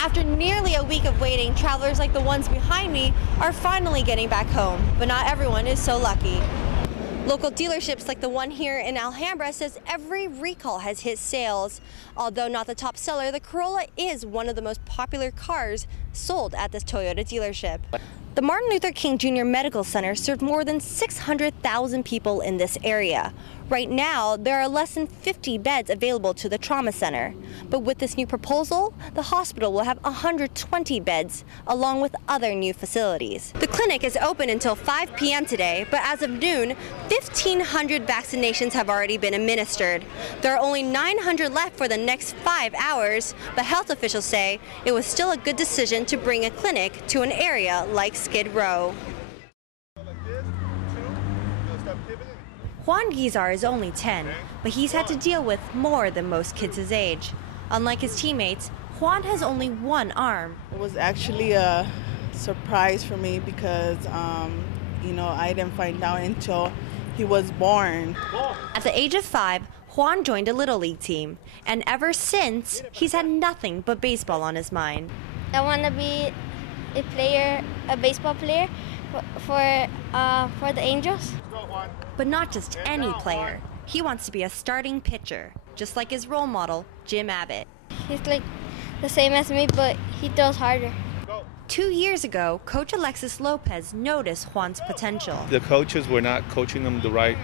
After nearly a week of waiting, travelers like the ones behind me are finally getting back home, but not everyone is so lucky. Local dealerships like the one here in Alhambra says every recall has hit sales. Although not the top seller, the Corolla is one of the most popular cars sold at this Toyota dealership. The Martin Luther King Jr. Medical Center served more than 600,000 people in this area. Right now, there are less than 50 beds available to the trauma center. But with this new proposal, the hospital will have 120 beds, along with other new facilities. The clinic is open until 5 p.m. today, but as of noon, 1,500 vaccinations have already been administered. There are only 900 left for the next 5 hours, but health officials say it was still a good decision to bring a clinic to an area like Skid Row. Juan Guizar is only 10, but he's had to deal with more than most kids his age. Unlike his teammates, Juan has only one arm. It was actually a surprise for me because, I didn't find out until he was born. At the age of 5, Juan joined a Little League team, and ever since, he's had nothing but baseball on his mind. I want to be a baseball player for the Angels. But not just any player. He wants to be a starting pitcher, just like his role model, Jim Abbott. He's like the same as me, but he throws harder. 2 years ago, Coach Alexis Lopez noticed Juan's potential. The coaches were not coaching him the right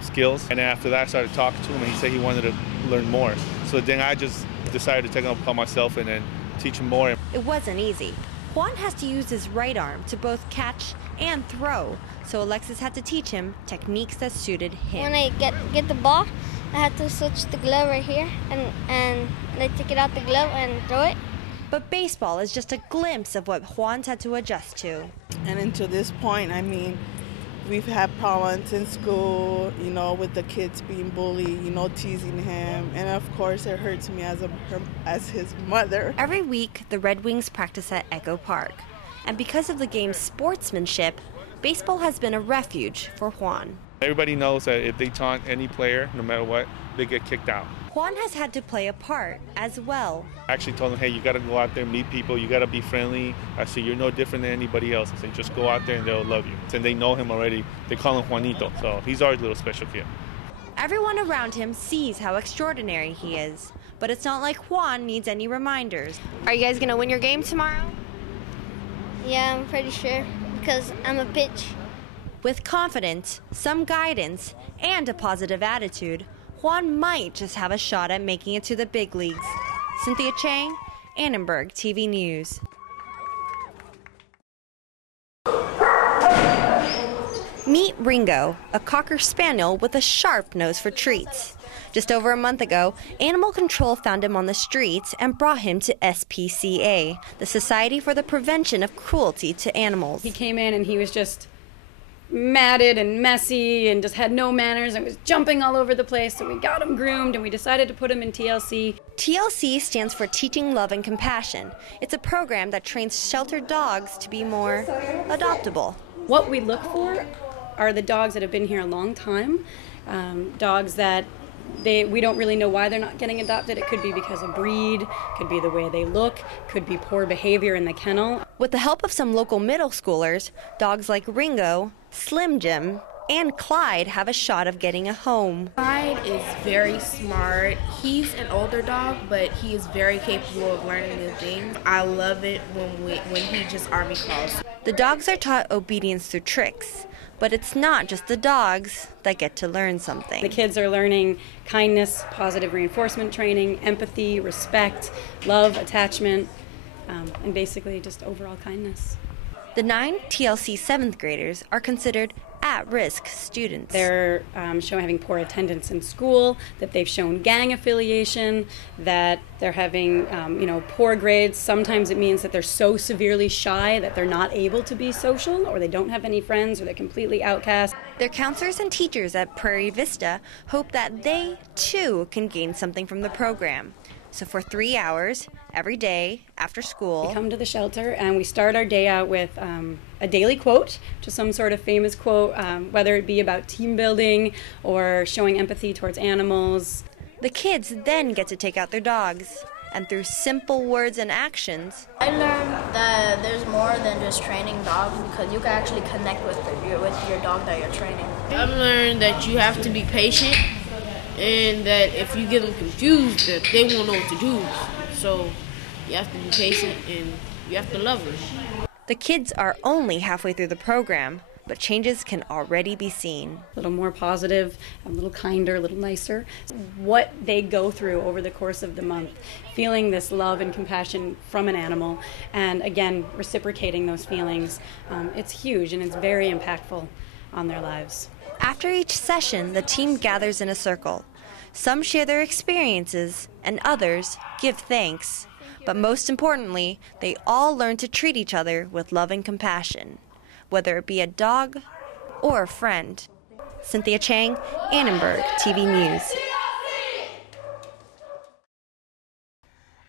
skills, and after that I started talking to him and he said he wanted to learn more. So then I just decided to take it upon myself and then teach him more. It wasn't easy. Juan has to use his right arm to both catch and throw, so Alexis had to teach him techniques that suited him. When I get the ball, I have to switch the glove right here, and I take it out the glove and throw it. But baseball is just a glimpse of what Juan's had to adjust to. And until this point, we've had problems in school, with the kids being bullied, teasing him. And of course, it hurts me as his mother. Every week, the Red Wings practice at Echo Park. And because of the game's sportsmanship, baseball has been a refuge for Juan. Everybody knows that if they taunt any player, no matter what, they get kicked out. Juan has had to play a part as well. I actually told him, hey, you got to go out there and meet people. You got to be friendly. I said, you're no different than anybody else. I said, just go out there and they'll love you. And they know him already. They call him Juanito, so he's our little special kid. Everyone around him sees how extraordinary he is. But it's not like Juan needs any reminders. Are you guys going to win your game tomorrow? Yeah, I'm pretty sure, because I'm a pitch. With confidence, some guidance, and a positive attitude, Juan might just have a shot at making it to the big leagues. Cynthia Chang, Annenberg TV News. Meet Ringo, a Cocker Spaniel with a sharp nose for treats. Just over a month ago, Animal Control found him on the streets and brought him to SPCA, the Society for the Prevention of Cruelty to Animals. He came in and he was just matted and messy and just had no manners and was jumping all over the place, so we got him groomed and we decided to put him in TLC. TLC stands for Teaching Love and Compassion. It's a program that trains sheltered dogs to be more adoptable. What we look for are the dogs that have been here a long time, dogs that we don't really know why they're not getting adopted. It could be because of breed, could be the way they look, could be poor behavior in the kennel. With the help of some local middle schoolers, dogs like Ringo, Slim Jim, and Clyde have a shot of getting a home. Clyde is very smart. He's an older dog, but he is very capable of learning new things. I love it when he just army calls. The dogs are taught obedience through tricks. But it's not just the dogs that get to learn something. The kids are learning kindness, positive reinforcement training, empathy, respect, love, attachment, and basically just overall kindness. The 9 TLC 7th graders are considered at-risk students. They're having poor attendance in school, that they've shown gang affiliation, that they're having poor grades. Sometimes it means that they're so severely shy that they're not able to be social, or they don't have any friends, or they're completely outcast. Their counselors and teachers at Prairie Vista hope that they, too, can gain something from the program. So for 3 hours every day after school, we come to the shelter and we start our day out with a daily quote, to some sort of famous quote, whether it be about team building or showing empathy towards animals. The kids then get to take out their dogs. And through simple words and actions, I learned that there's more than just training dogs because you can actually connect with your dog that you're training. I've learned that you have to be patient and that if you get them confused, that they won't know what to do. So you have to be patient and you have to love them. the kids are only halfway through the program, but changes can already be seen. A little more positive, a little kinder, a little nicer. What they go through over the course of the month, feeling this love and compassion from an animal, and again, reciprocating those feelings, it's huge and it's very impactful on their lives. After each session, the team gathers in a circle. Some share their experiences, and others give thanks. But most importantly, they all learn to treat each other with love and compassion, whether it be a dog or a friend. Cynthia Chang, Annenberg, TV News.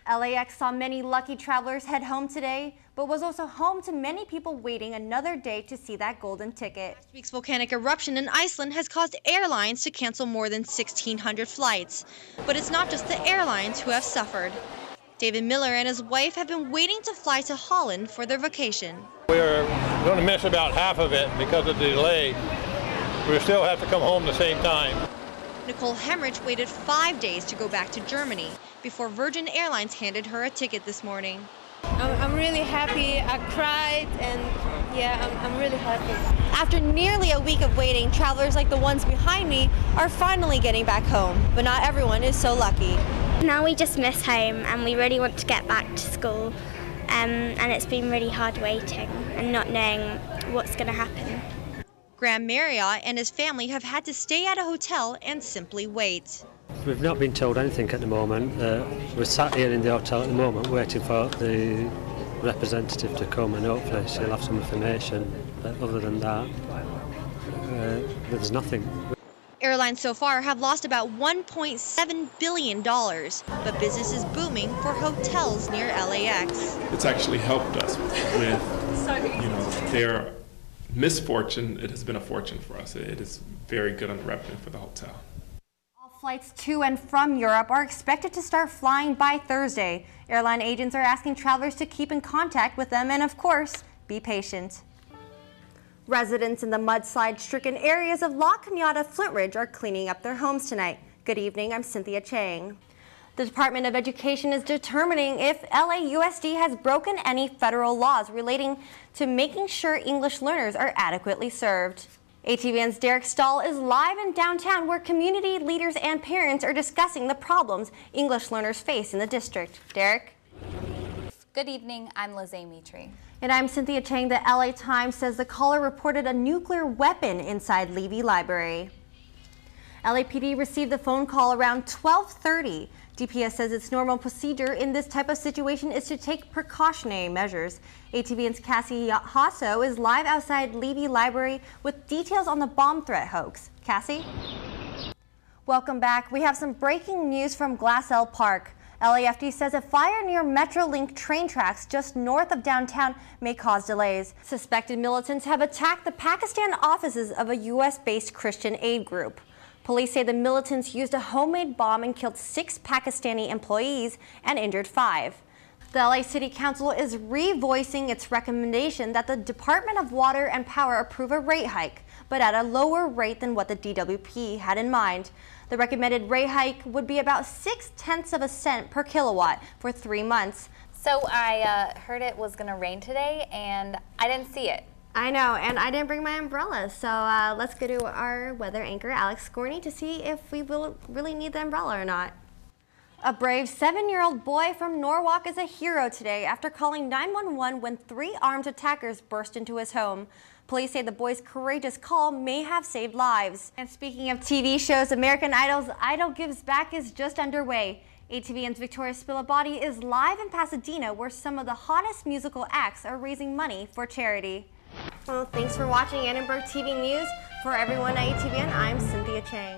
LAX saw many lucky travelers head home today, but was also home to many people waiting another day to see that golden ticket. Last week's volcanic eruption in Iceland has caused airlines to cancel more than 1,600 flights. But it's not just the airlines who have suffered. David Miller and his wife have been waiting to fly to Holland for their vacation. We're going to miss about half of it because of the delay. We still have to come home the same time. Nicole Hemrich waited 5 days to go back to Germany before Virgin Airlines handed her a ticket this morning. I'm really happy. I cried, and yeah, I'm really happy. After nearly a week of waiting, travelers like the ones behind me are finally getting back home, but not everyone is so lucky. Now we just miss home and we really want to get back to school, and it's been really hard waiting and not knowing what's going to happen. Graham Marriott and his family have had to stay at a hotel and simply wait. We've not been told anything at the moment. We're sat here in the hotel at the moment waiting for the representative to come, and hopefully she'll have some information. But other than that, there's nothing. Airlines so far have lost about $1.7 billion, but business is booming for hotels near LAX. It's actually helped us with, their misfortune. It has been a fortune for us. It is very good on the revenue for the hotel. All flights to and from Europe are expected to start flying by Thursday. Airline agents are asking travelers to keep in contact with them and, of course, be patient. Residents in the mudslide-stricken areas of La Cañada, Flint Ridge are cleaning up their homes tonight. Good evening, I'm Cynthia Chang. The Department of Education is determining if LAUSD has broken any federal laws relating to making sure English learners are adequately served. ATVN's Derek Stahl is live in downtown where community leaders and parents are discussing the problems English learners face in the district. Derek? Good evening, I'm Lizzie Mitri. And I'm Cynthia Chang. The LA Times says the caller reported a nuclear weapon inside Levy Library. LAPD received the phone call around 12:30. DPS says its normal procedure in this type of situation is to take precautionary measures. ATVN's Cassie Hasso is live outside Levy Library with details on the bomb threat hoax. Cassie? Welcome back. We have some breaking news from Glassell Park. LAFD says a fire near Metrolink train tracks just north of downtown may cause delays. Suspected militants have attacked the Pakistan offices of a U.S.-based Christian aid group. Police say the militants used a homemade bomb and killed 6 Pakistani employees and injured 5. The LA City Council is revoicing its recommendation that the Department of Water and Power approve a rate hike, but at a lower rate than what the DWP had in mind. The recommended rate hike would be about 0.6 cents per kilowatt for 3 months. So I heard it was going to rain today, and I didn't see it. I know, and I didn't bring my umbrella, so let's go to our weather anchor, Alex Scorney, to see if we will really need the umbrella or not. A brave 7-year-old boy from Norwalk is a hero today after calling 911 when 3 armed attackers burst into his home. Police say the boy's courageous call may have saved lives. And speaking of TV shows, American Idol's Idol Gives Back is just underway. ATVN's Victoria Spilabati is live in Pasadena where some of the hottest musical acts are raising money for charity. Well, thanks for watching Annenberg TV News. For everyone at ATVN, I'm Cynthia Chang.